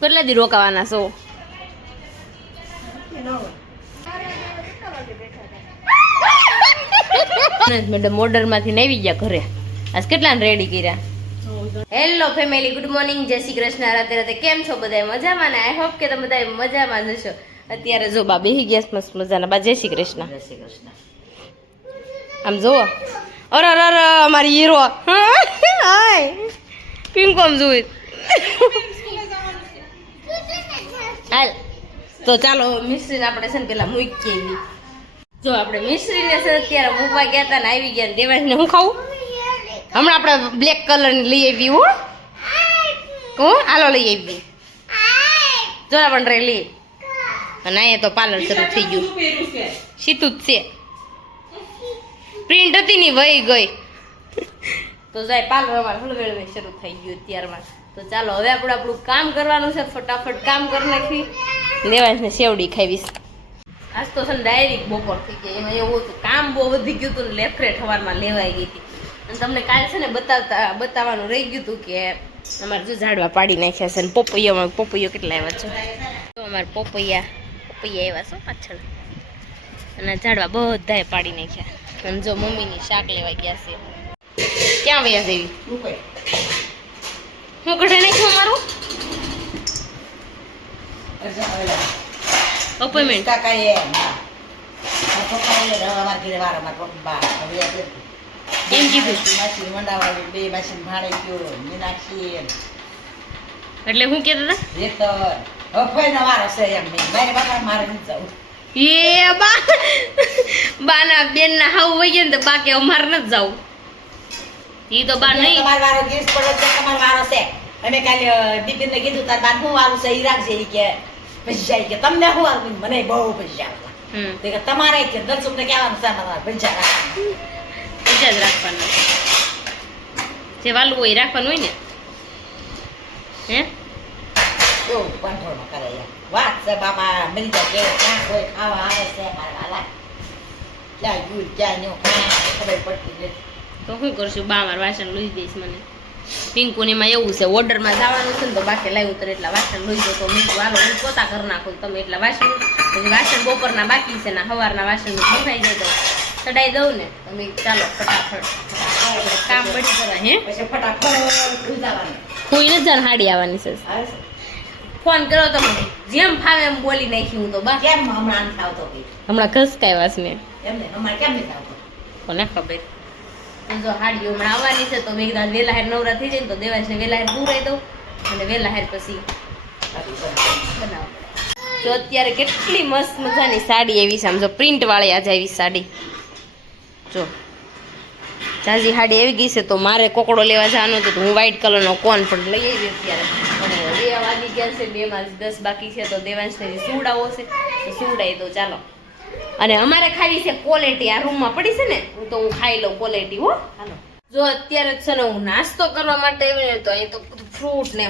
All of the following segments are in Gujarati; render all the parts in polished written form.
કેટલા દી રોકાવાના છો? મેડમ ઓર્ડર માંથી ને આવી ગયા ઘરે. આજ કેટલાને રેડી કર્યા? હેલો ફેમિલી, ગુડ મોર્નિંગ, જય શ્રી કૃષ્ણ. રાતે રાતે કેમ છો બધા? મજામાં ને? આઈ હોપ કે તમે બધા મજામાં જ હશો. અત્યારે જો બા બેહી ગયા મસ્ત મજાના. બા જય શ્રી કૃષ્ણ. જય શ્રી કૃષ્ણ. આમ જોવો, અરે અરે અરે અમારી હીરો હાય પિંકો આમ જોઈ. હાલ તો ચાલો મિશ્રીને આપણે છે ને પેલા મૂકી આવી. જો આપણે મિશ્રીને છે અત્યારે મૂકવા ગયા હતા ને આવી ગયા. દેવાંશને હું ખાવું હમણાં આપણે બ્લેક કલરની લઈ આવી. હું હાલો લઈ આવી. જોરા પણ રહી લઈ. અને અહીંયા તો પાર્લર શરૂ થઈ ગયું. સીતું જ છે. પ્રિન્ટ હતી ની વહી ગઈ તો જાય પાર્લર અમારે હળવેળવે શરૂ થઈ ગયું અત્યારમાં. તો ચાલો હવે આપણે આપણું કામ કરવાનું છે. ફટાફટ કામ કરી નાખી. દેવાંશને સેવડી ખાવીશ. આજ તો છે ને ડાયરેક્ટ બપોર થઈ ગઈ. એમાં એવું હતું કામ બહુ વધી ગયું હતું ને લેફ્ટ સવારમાં લેવાઈ ગઈ હતી. અને તમને કાલે છે ને બતાવવાનું રહી ગયું હતું કે અમારે જો ઝાડવા પાડી નાખ્યા છે. ને પપૈયો કેટલા આવ્યા છે તો અમારે પપૈયા આવ્યા છો પાછળ. અને ઝાડવા બધાએ પાડી નાખ્યા. અને જો મમ્મીની શાક લેવા ગયા છે. ક્યાં વયા દેવી હું કઢે નાખ્યું અમારું અપોઇન્ટમેન્ટ એમ કીધું એટલે હું કહેતા હતા એ બા ના બેન ના હાવ વહી ગયા ને તો બાકી અમારે નથી જવું. ઈ તો બા નહીં તમારો વારો ગેસ પડે છે. તમારો વારો છે. અમે કાલે દીપીને કીધું તાર બાદ હું વારું છે ઈ રાખજે ઈ કે પછી જાય કે તમને હું વારું મને બહુ પછી આવે. તે કે તમારે કે દર્શક ને કહેવાનું છે મારા પૈસા રાખવાનું. પૈસા જ રાખવાના. જે વાલું હોય રાખવાનું હોય ને. હે તો કંટ્રોલ કરે યાર. વાત છે બાપા મરી જાય કે ક્યાં કોઈ ખાવા આવે છે મારા વાલા. ક્યાં ગયું ક્યાં નો ખબર પડતી નથી. તો શું કરશું? બા મારા વાસણ લઈ દઈશ મને. પિંકુને એમાં એવું છે ઓર્ડરમાં જવાનું છે ને તો બાકી લાવ્યું તો એટલા વાસણ લઈ દો. તો મેં હાલો હું પોતા કરી નાખું. તમે એટલા વાસણ પછી વાસણ બપોરના બાકી છે ને સવારના વાસણ મંગાઈ જાય તો ચડાઈ દઉં ને. તમે ચાલો ફટાફટ કામ બળી કરવા. હે પછી ફટાફટ ઉજાવાનું. હું એને જાણ હાડી આવવાની છે. ફોન કરો તમે જેમ ફાવે એમ બોલી નાખી હું તો. બા કેમ હમણાં આવતો હમણાં ઘસકાવ્યા છે મેં. એમને અમારે કેમ નથી આવતો કોને ખબર. જો હાડીઓ હમણાં આવવાની છે તો મેં કીધું વેલા હેર નવરા થઈ જાય ને તો દેવાંશને વેલા હેર પૂરાઈ દઉં અને વેલા હેર પછી બનાવ. તો અત્યારે કેટલી મસ્ત મજાની સાડી આવી છે. આમ જો પ્રિન્ટ વાળી આજે આવી સાડી. જો જાજી સાડી આવી ગઈ છે. તો મારે કોકડો લેવા જવાનો હતો તો હું વ્હાઈટ કલરનો કોન પણ લઈ આવી અત્યારે. અને 2 વાગી ગયા છે. 2 માં 10 બાકી છે. તો દેવાંશને સુવડાવો છે તો સુવડાવી દો ચાલો. અને અમારે ખાવી છે ક્વોલિટી. આ રૂમમાં પડી છે ને તો હું ખાઈ લઉં ક્વોલિટી. હો હાલો. જો અત્યારે છે ને હું નાસ્તો કરવા માટે આવી ને તો અહીં તો બધું ફ્રૂટ ને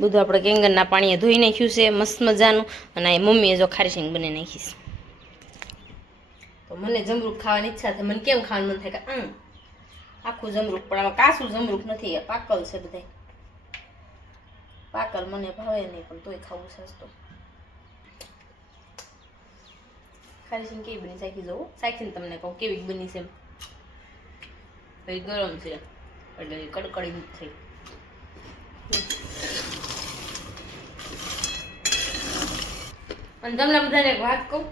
બધું આપણે કેંગરના પાણીએ ધોઈ નાખ્યું છે મસ્ત મજાનું. અને અહીં મમ્મીએ જો ખારીશીંગ બની નાખીશ. તો મને જમરૂખ ખાવાની ઈચ્છા થાય. મને કેમ ખાવાનું મન થાય કે આખું જમરૂખ પણ આમાં કાચું જમરૂખ નથી. પાકલ છે બધા. પાકલ મને ભાવે નહીં પણ તોય ખાવું સસ્તો. ખારીશીંગ કેવી બની સાખી જવું. સાખીને તમને કહું કેવી બની છે. ગરમ છે એટલે કડકડી નથી થઈ. અને તમને બધાને એક વાત કહું.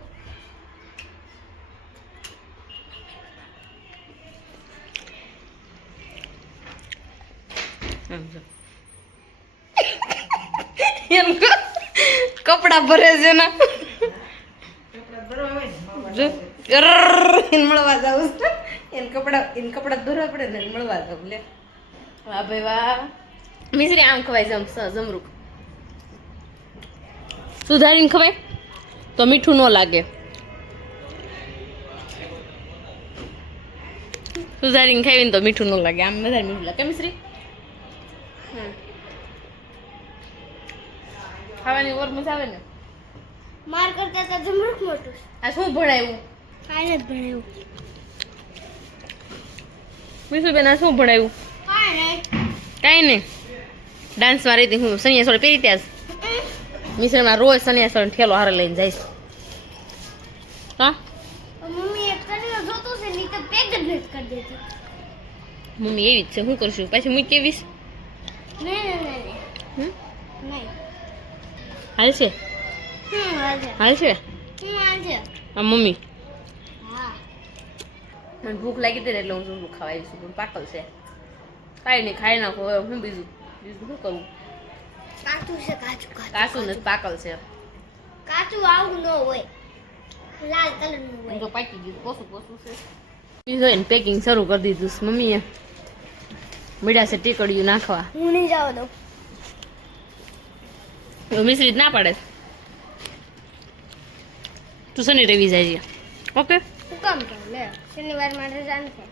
કપડા ભરે છે ને મળવા જવું એને કપડા ધોરવા પડે ને મળવા જવું. લે વાહ ભાઈ વાહ. મિશ્રી આમ ખવાય જમરૂખ સુધારીને ખવાય તો મીઠું ન લાગે. સુધારીને ખાવી ને તો મીઠું ન લાગે. આમ વધારે મીઠું લાગે. મિશ્રી ખાવાની ઓર મજા આવે ને. માર કરતા તો જમરૂખ મોટું. આ શું ભણાવ્યું? કાંઈ નથી ભણાવ્યું. મિશ્રીબેન આ શું ભણાવ્યું? કાંઈ નહીં. ડાન્સમાં રહી હતી હું સૈયા સોળે પહેરી ત્યાં મિશ્રમાં રોજ સન્યાસણ ઠેલો હારે લઈને જઈશ. હા મમ્મી એક કરીને જોતું છે નહીં તો પેક જ નથી કરી દેતી. મમ્મી એવી જ છે, શું કરશું પાછી હું કેવીશ? નહીં હાલશે હાલશે હાલશે હાલશે. આ મમ્મી હા મને ભૂખ લાગી હતી ને એટલે હું શું ખાવા આવીશું, પણ પાકલ છે. કાંઈ નહીં, ખાઈ નાખો હવે. હું બીજું શું કરું? કાચું છે કાચું કાચું નથી, પાકલ છે. કાચું આવું ન હોય, લાલ કલરનું હું હોય. તો પાકી ગયું, પોસું છે. જોઈને પેકિંગ શરૂ કરી દીધું છે મમ્મીએ. મીઠા છે ટીકડીયું નાખવા. હું નહીં જાવ દઉં. એવું મિશ્રિત ના પાડે. તું શનિ રવિ જાય છે. ઓકે હું કામ કે લે શનિવાર માટે જાણ છે.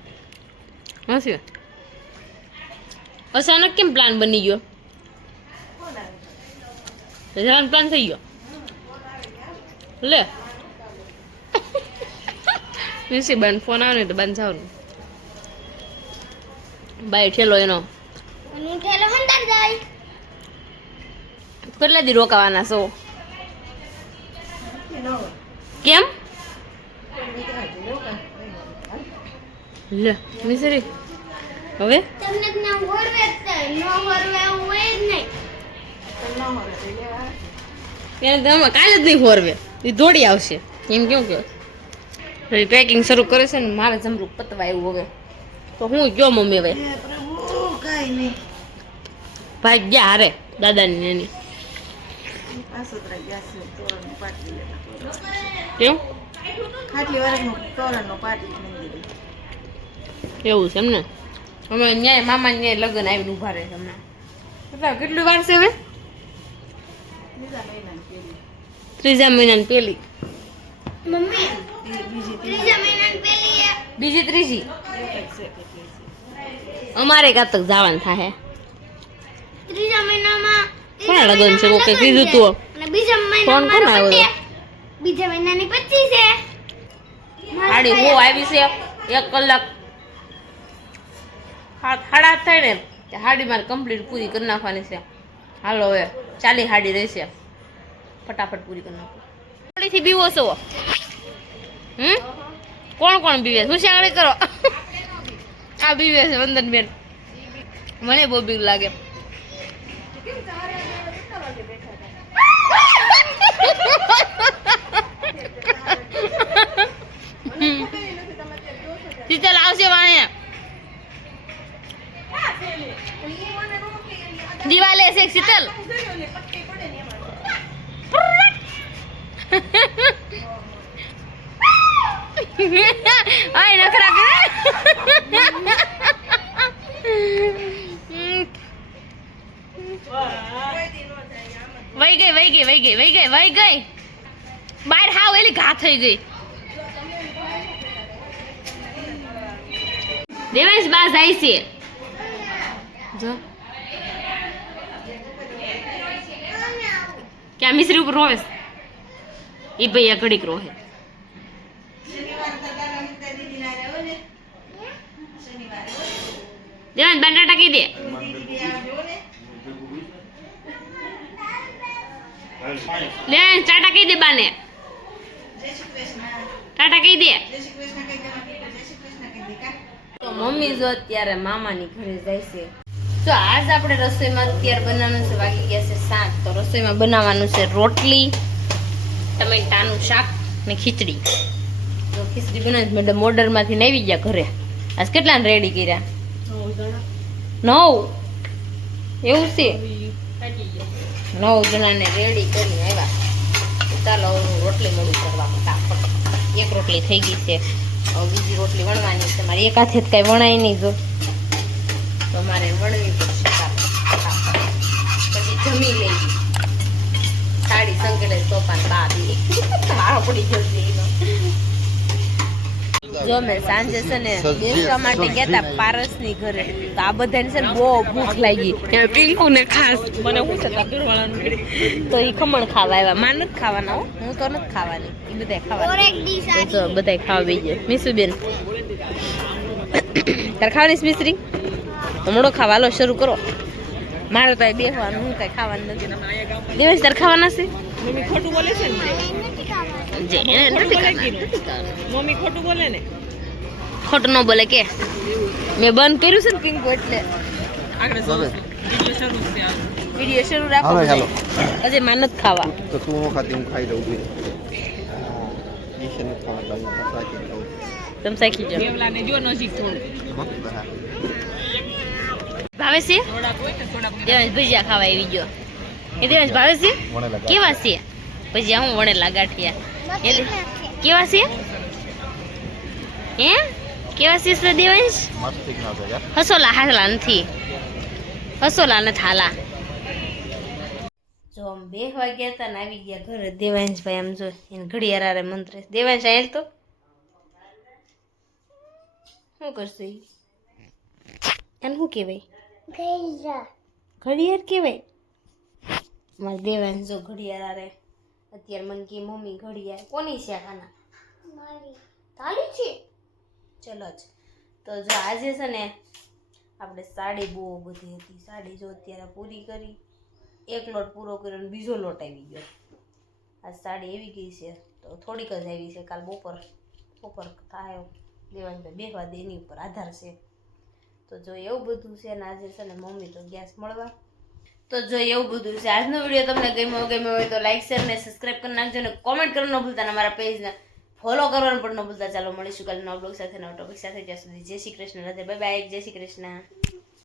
હશે. અચાનક કેમ પ્લાન બની ગયો? જવાનો પ્લાન થઈ ગયો. લે મિસી બેન ફોન આવે ને તો બંધ જવાનું. બાય ઠેલો એનો. અને હું ઠેલો હંતાર જાય. કેટલા દી રોકાવાના છો? કેમ? લે મિસરી હવે તમને જ ના હોરવે ન હોરવે એવું હોય જ નહીં. એને તમે કાલે જ નહીં ફોરવે, એ દોડી આવશે એમ કેવું કે પેકિંગ શરૂ કરે છે ને મારે જમરૂક પતવા આવ્યું હવે તો હું ગયો મમ્મી હવે ભાઈ ગયા હારે દાદાની એની કેમ એવું છે એમને. અમે ન્યાય મામા ન્યાય લગ્ન આવીને ઉભા રહે છે હમણાં. કેટલી વાર છે હવે? 3જા મહિનાની પેલી. મમ્મી ત્રીજા મહિનાની પેલી બીજી ત્રીજી અમારે કાતક જવાનું થાય. ત્રીજા મહિનામાં કોણ લગ્ન છે? ઓકે કીધું તું. અને બીજા ફોન મહિનામાં કોણ મારો આવ્યો? birthday. બીજા મહિનાની 25 છે. સાડી હો આવી છે 1 કલાક. 7:30 થાય ને તે હાડી મારે કમ્પ્લીટ પૂરી કરી નાખવાની છે. હાલો હવે 40 હાડી રહેશે, ફટાફટ પૂરી કરી નાખો. થોડીથી બીવો છો? કોણ કોણ બીવે? હુશિયારી કરો. આ બીવે છે વંદનબેન. મને બહુ બીક લાગે. શીતલ આવશે વાણે. દિવાલે છે શીતલ. આય નખરા કરે. વઈ ગઈ બહાર. હાવ એલી ઘા થઈ ગઈ. દેવાંશ બા જાય છે જો ક્યાં મિશ્રી ઉપર રોવે. એ ભાઈ આ ઘડીક રોહે. દેવાંશ બટાટા ટાકી દે. દેવાંશ ટાટા કહી દે બાને. ટાટા કહી દે. તો મમ્મી જો અત્યારે મામાની ઘરે જાય છે. તો આજ આપણે રસોઈમાં અત્યારે બનાવવાનું છે, વાગી ગયા છે 7. તો રસોઈમાં બનાવવાનું છે રોટલી, ટમેટાનું શાક ને ખીચડી. તો ખીચડી બનાવી મેડમ ઓર્ડરમાંથી આવી ગયા ઘરે. આજ કેટલાને રેડી કર્યા? 9. એવું છે? 9 જણાને રેડી કરીને આવ્યા. ચાલો હું રોટલી મોડું કરવા ફટાફટ. એક રોટલી થઈ ગઈ છે, હવે બીજી રોટલી વણવાની છે. મારે એક હાથે જ કાંઈ વણાય નહીં જો, તો મારે વણવી પડશે. પછી જમી લઈ. સાડી સંકેલે સોપાન બાબી મારો પડી જશે એનો. જો મેં સાંજે છે ને બેસવા માટે ગયા હતા પારસની ઘરે. તો આ બધાને છે ને બહુ ભૂખ લાગી. પિંકુ ને ખાસ મને શું છે ઘરવાળાનું તો એ ખમણ ખાવા આવ્યા. માં નથી ખાવાના હો, હું તો નથી ખાવાની, એ બધા ખાવાના. તો બધા ખાવા બેસી જાય. મીસુબેન તારે ખાવાની મિશ્રી મોડો ખાવા. હાલો શરૂ કરો. મારે તો અહીં બેસવાનું હું કઈ ખાવાનું નથી દેવાંશ તાર ખાવાના છે મમ્મી ખોટું બોલે છે ને નથી ખાવાનું. જે એને નથી ખાવાનું. મમ્મી ખોટું બોલે ને ખોટું ન બોલે કે મેં બંધ કર્યું છે ને કિંકુ એટલે આગળ વિડિયો શરૂ છે આ વિડીયો શરૂ રાખો હાલો. હજી માં નથી ખાવા તો તું નો ખાતી હું ખાઈ લઉં છું નીચે નથી ખાવા દઉં સાચી લઉં તમે સાખી જાઓ દેવલાને જો નજીક થોડું મસ્ત હા ભાવે છે થોડાક હોય ને થોડાક દેવાંશ ભજીયા ખાવા આવી ગયો એ દેવાંશ ભાવે છે વણેલા કેવા છે ભજીયા હું વણેલા ગાંઠિયા એ નથી દે- નાખે. કેવા છે હે કેવા છે સર દેવાંશ મસ્ત ખાવ યાર હસોલા હાલા નથી હસોલા નથી હાલા જો આમ 2 વાગ્યા હતા ને આવી ગયા ઘરે દેવાંશભાઈ આમ જો એને ઘડિયાળારે મંત્રે દેવાંશ આયેલ તો શું કરશે ઈ? એને શું કહેવાય ગઈજા. ઘડિયાળ કહેવાય મારે દેવાંશ જો ઘડિયાળારે અત્યારે મને કે મમ્મી ઘડિયાળ કોની છે આ ખાના મારી. તાલી છે ચલો જ તો જો આજે છે ને આપણે સાડી બહુ બધી હતી સાડી જો અત્યારે પૂરી કરી એક લોટ પૂરો કર્યો અને બીજો લોટ આવી ગયો આ સાડી એવી ગઈ છે તો થોડીક જ આવી છે કાલ બપોર થાય દેવાંશભાઈ બેસવા દે એની ઉપર આધાર છે તો જો એવું બધું છે ને આજે છે ને મમ્મી તો ગેસ મળવા તો જો એવું બધું છે આજનો વિડીયો તમને ગમ્યો હોય તો લાઈક શેર ને સબસ્ક્રાઈબ કરી નાખજો ને કોમેન્ટ કરવાનું ન ભૂલતા અને અમારા પેજને ફોલો કરવાનું પણ ન ભૂલતા ચાલો મળીશું કાલે નવા બ્લોગ સાથે નવા ટોપિક સાથે જ્યાં સુધી જય શ્રી કૃષ્ણ રાધે બાય બાય જય શ્રી કૃષ્ણ